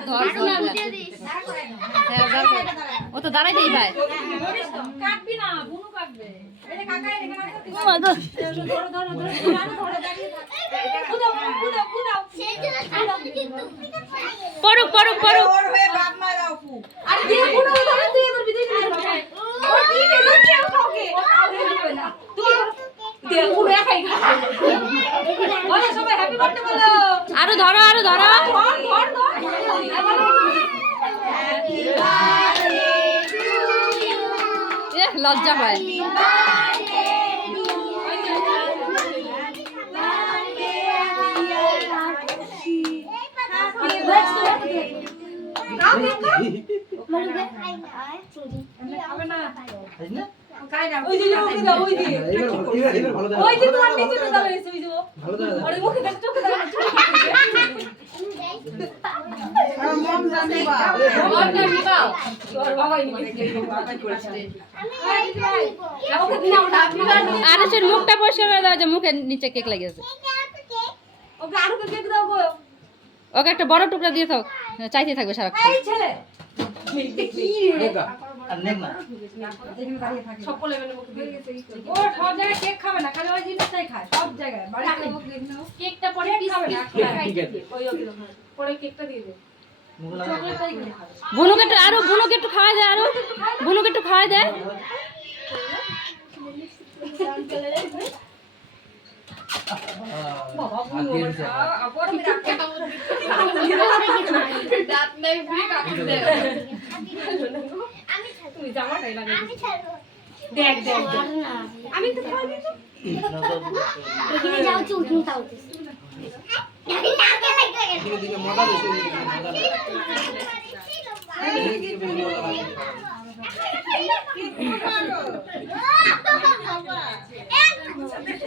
ধর ও তো দাঁড়াই দেই ভাই কাটবি না বুনু কাটবে এই যে কাকা এখানে ধরো ধরো ধরো ধরো দাঁড়িয়ে কুদাও কুদাও সেই জন্য কাটবে কিন্তু পড়ুক পড়ুক পড়ুক ওর হয়ে বাপ মা দাও ফু আরে দিয়ে বুনু ধরো তুই ধরবি তুই ও দিবে না কেউ কাউকে না তুই দে বুনু একাই খাবে বলো সবাই হ্যাপি বার্থডে বলো আরো ধরো আরো ধরো ধর ধর ধর লজ্জা পায় ওই যে ওকে দাও ওই যে ওই যে তোমার নিচে তো দাও এসে ওই যে আরে মুখে দেখ চোখে দাও আর মম জানে বা মম জানে বা তোর বাবাই নিয়ে ওকে দিনা ওটা আপনি আরে সে মুখটা পরিষ্কার করে দাও যে মুখের নিচে কেক লেগেছে ওকে আরো কেক দাও গো ওকে একটা বড় টুকরা দিয়ে দাও চাইতে থাকবে সারাক্ষণ এই ছেলে আর নেক না সকলে মানে মুখে দিয়ে গেছে ও সব জায়গায় কেক খাবে না খালি ওই জিনিসটাই খায় সব জায়গায় বাড়িতে কেকটা পরে খাবে না ওই ওকে পরে কেকটা দিয়ে দে চকলেটটাই খাবে বুনুকে একটু আরো বুনুকে একটু খাওয়া যায় আরো বুনুকে একটু খাওয়া যায় বাবা বুনু আপর দাঁত নাই ফ্রি কাটতে দে আমি তুই জামাটাই লাগিয়ে আমি ছাড়বো দেখ দেখ আমি তো খাওয়া দিই এখানে যাও চুল তাও দিকে দিকে মজা বেশি